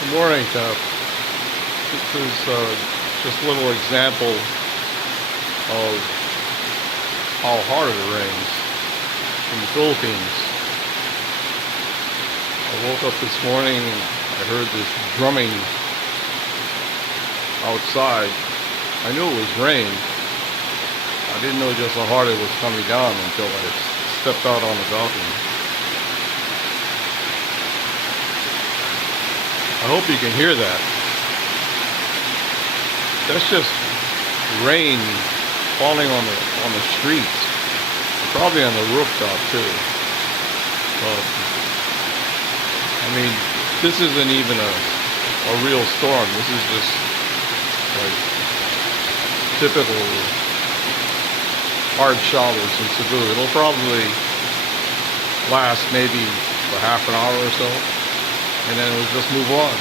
Good morning, Jeff. This is just a little example of how hard it rains in the Philippines. I woke up this morning and I heard this drumming outside. I knew it was rain. I didn't know just how hard it was coming down until I stepped out on the balcony. I hope you can hear that. That's just rain falling on the streets, and probably on the rooftop too. I mean, this isn't even a real storm. This is just like typical hard showers in Cebu. It'll probably last maybe for half an hour or so, and then it'll just move on.